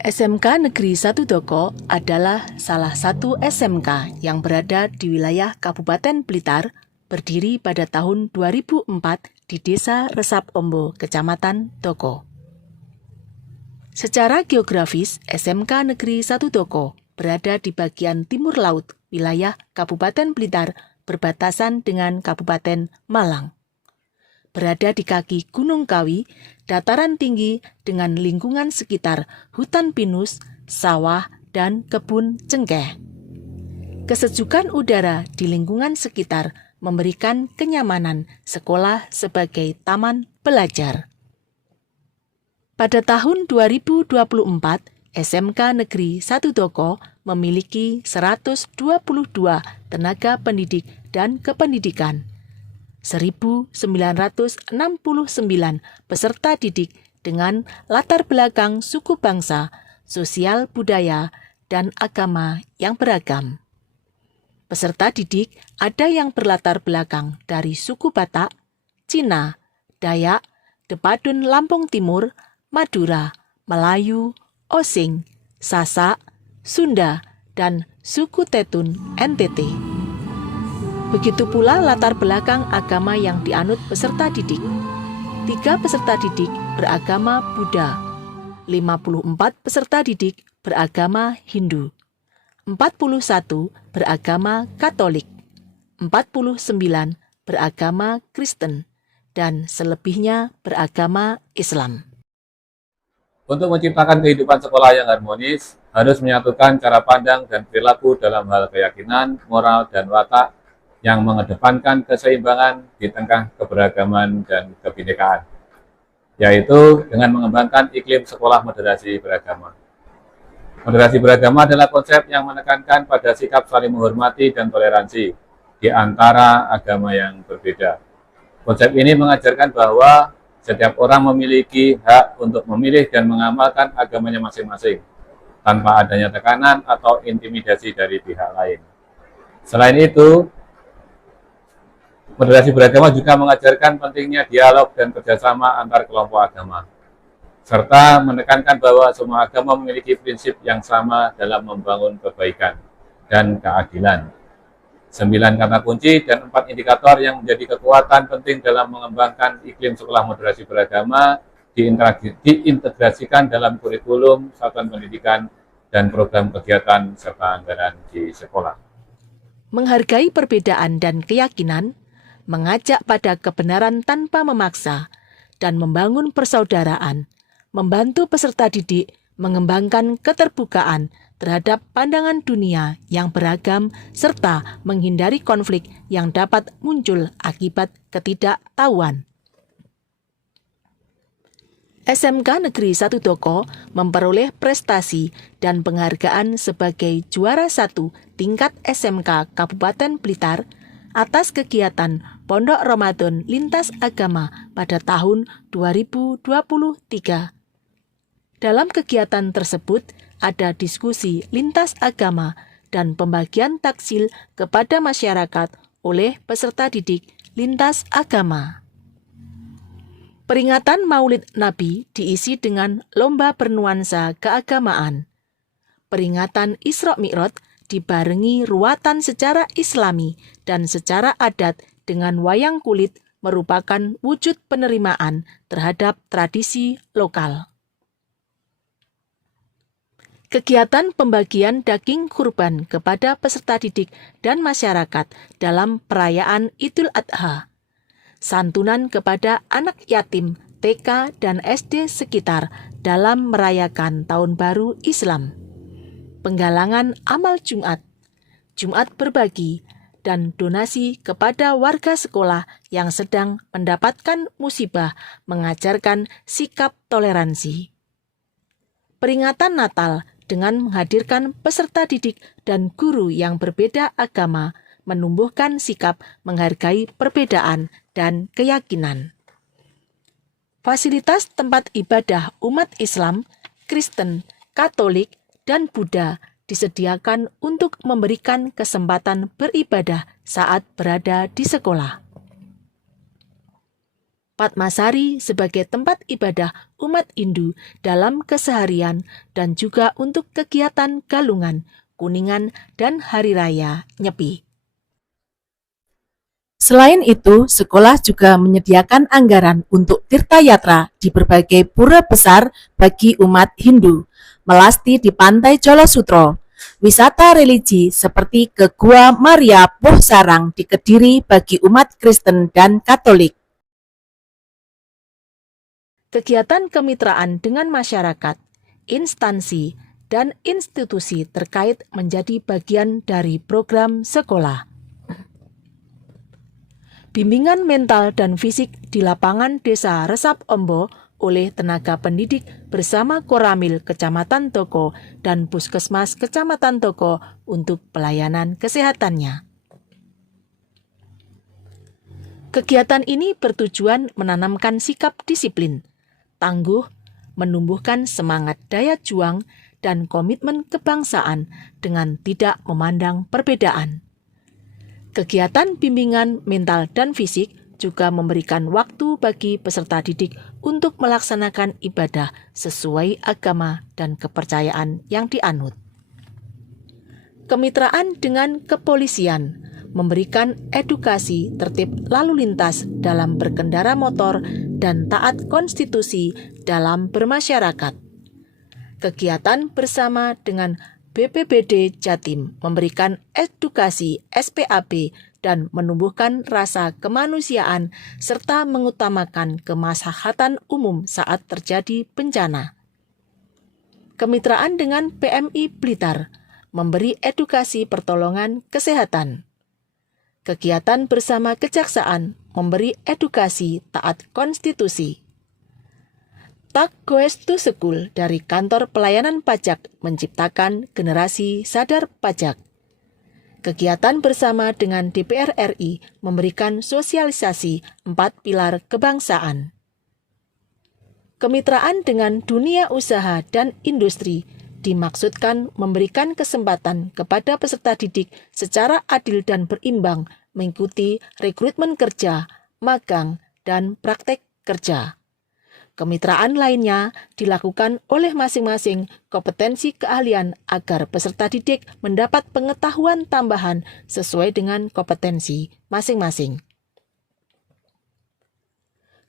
SMK Negeri 1 Doko adalah salah satu SMK yang berada di wilayah Kabupaten Blitar, berdiri pada tahun 2004 di Desa Resap Ombo, Kecamatan Doko. Secara geografis, SMK Negeri 1 Doko berada di bagian timur laut wilayah Kabupaten Blitar berbatasan dengan Kabupaten Malang. Berada di kaki Gunung Kawi, dataran tinggi dengan lingkungan sekitar hutan pinus, sawah, dan kebun cengkeh. Kesejukan udara di lingkungan sekitar memberikan kenyamanan sekolah sebagai taman belajar. Pada tahun 2024, SMK Negeri 1 Doko memiliki 122 tenaga pendidik dan kependidikan, 1.969 peserta didik dengan latar belakang suku bangsa, sosial budaya, dan agama yang beragam. Peserta didik ada yang berlatar belakang dari suku Batak, Cina, Dayak, Depadun Lampung Timur, Madura, Melayu, Osing, Sasak, Sunda, dan suku Tetun NTT. Begitu pula latar belakang agama yang dianut peserta didik. 3 peserta didik beragama Buddha, 54 peserta didik beragama Hindu, 41 beragama Katolik, 49 beragama Kristen, dan selebihnya beragama Islam. Untuk menciptakan kehidupan sekolah yang harmonis, harus menyatukan cara pandang dan perilaku dalam hal keyakinan, moral, dan watak yang mengedepankan keseimbangan di tengah keberagaman dan kebinekaan, yaitu dengan mengembangkan iklim sekolah moderasi beragama. Moderasi beragama adalah konsep yang menekankan pada sikap saling menghormati dan toleransi di antara agama yang berbeda. Konsep ini mengajarkan bahwa setiap orang memiliki hak untuk memilih dan mengamalkan agamanya masing-masing, tanpa adanya tekanan atau intimidasi dari pihak lain. Selain itu, moderasi beragama juga mengajarkan pentingnya dialog dan kerjasama antar kelompok agama, serta menekankan bahwa semua agama memiliki prinsip yang sama dalam membangun kebaikan dan keadilan. 9 kata kunci dan 4 indikator yang menjadi kekuatan penting dalam mengembangkan iklim sekolah moderasi beragama diintegrasikan dalam kurikulum, satuan pendidikan, dan program kegiatan serta anggaran di sekolah. Menghargai perbedaan dan keyakinan, mengajak pada kebenaran tanpa memaksa, dan membangun persaudaraan, membantu peserta didik mengembangkan keterbukaan terhadap pandangan dunia yang beragam serta menghindari konflik yang dapat muncul akibat ketidaktahuan. SMK Negeri 1 Doko memperoleh prestasi dan penghargaan sebagai juara 1 tingkat SMK Kabupaten Blitar atas kegiatan Pondok Ramadan Lintas Agama pada tahun 2023. Dalam kegiatan tersebut ada diskusi lintas agama dan pembagian takjil kepada masyarakat oleh peserta didik lintas agama. Peringatan Maulid Nabi diisi dengan lomba bernuansa keagamaan. Peringatan Isra Mi'raj dibarengi ruatan secara Islami dan secara adat dengan wayang kulit merupakan wujud penerimaan terhadap tradisi lokal. Kegiatan pembagian daging kurban kepada peserta didik dan masyarakat dalam perayaan Idul Adha. Santunan kepada anak yatim TK dan SD sekitar dalam merayakan Tahun Baru Islam. Penggalangan amal Jumat, Jumat berbagi, dan donasi kepada warga sekolah yang sedang mendapatkan musibah mengajarkan sikap toleransi. Peringatan Natal dengan menghadirkan peserta didik dan guru yang berbeda agama, menumbuhkan sikap menghargai perbedaan dan keyakinan. Fasilitas tempat ibadah umat Islam, Kristen, Katolik, dan Buddha disediakan untuk memberikan kesempatan beribadah saat berada di sekolah. Padmasari sebagai tempat ibadah umat Hindu dalam keseharian dan juga untuk kegiatan Galungan, Kuningan, dan Hari Raya Nyepi. Selain itu, sekolah juga menyediakan anggaran untuk tirtayatra di berbagai pura besar bagi umat Hindu, melasti di pantai Jolosutro, wisata religi seperti ke Gua Maria Poh Sarang di Kediri bagi umat Kristen dan Katolik. Kegiatan kemitraan dengan masyarakat, instansi, dan institusi terkait menjadi bagian dari program sekolah. Bimbingan mental dan fisik di lapangan Desa Resap Ombo oleh tenaga pendidik bersama Koramil Kecamatan Toko dan Puskesmas Kecamatan Toko untuk pelayanan kesehatannya. Kegiatan ini bertujuan menanamkan sikap disiplin, tangguh, menumbuhkan semangat daya juang, dan komitmen kebangsaan dengan tidak memandang perbedaan. Kegiatan bimbingan mental dan fisik juga memberikan waktu bagi peserta didik untuk melaksanakan ibadah sesuai agama dan kepercayaan yang dianut. Kemitraan dengan kepolisian memberikan edukasi tertib lalu lintas dalam berkendara motor dan taat konstitusi dalam bermasyarakat. Kegiatan bersama dengan BPBD Jatim memberikan edukasi SPAB dan menumbuhkan rasa kemanusiaan serta mengutamakan kemaslahatan umum saat terjadi bencana. Kemitraan dengan PMI Blitar memberi edukasi pertolongan kesehatan. Kegiatan bersama Kejaksaan memberi edukasi taat konstitusi. Tak Goes to School dari Kantor Pelayanan Pajak menciptakan generasi sadar pajak. Kegiatan bersama dengan DPR RI memberikan sosialisasi 4 pilar kebangsaan. Kemitraan dengan dunia usaha dan industri dimaksudkan memberikan kesempatan kepada peserta didik secara adil dan berimbang mengikuti rekrutmen kerja, magang, dan praktek kerja. Kemitraan lainnya dilakukan oleh masing-masing kompetensi keahlian agar peserta didik mendapat pengetahuan tambahan sesuai dengan kompetensi masing-masing.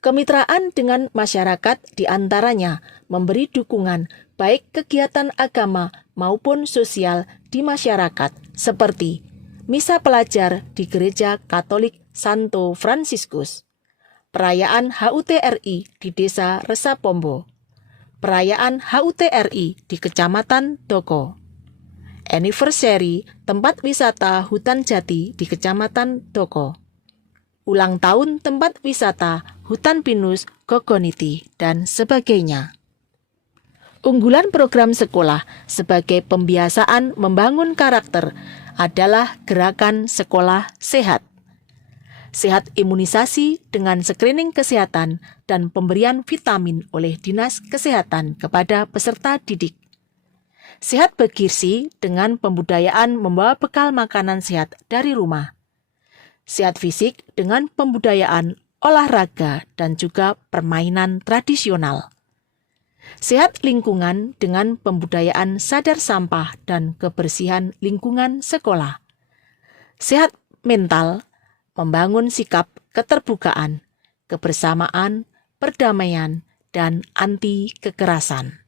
Kemitraan dengan masyarakat diantaranya memberi dukungan baik kegiatan agama maupun sosial di masyarakat seperti misa pelajar di Gereja Katolik Santo Fransiskus, perayaan HUT RI di Desa Resapombo, perayaan HUT RI di Kecamatan Toko, anniversary tempat wisata Hutan Jati di Kecamatan Toko, ulang tahun tempat wisata Hutan Pinus Gogoniti, dan sebagainya. Unggulan program sekolah sebagai pembiasaan membangun karakter adalah gerakan sekolah sehat. Sehat imunisasi dengan screening kesehatan dan pemberian vitamin oleh Dinas Kesehatan kepada peserta didik. Sehat bergizi dengan pembudayaan membawa bekal makanan sehat dari rumah. Sehat fisik dengan pembudayaan olahraga dan juga permainan tradisional. Sehat lingkungan dengan pembudayaan sadar sampah dan kebersihan lingkungan sekolah. Sehat mental membangun sikap keterbukaan, kebersamaan, perdamaian, dan anti kekerasan.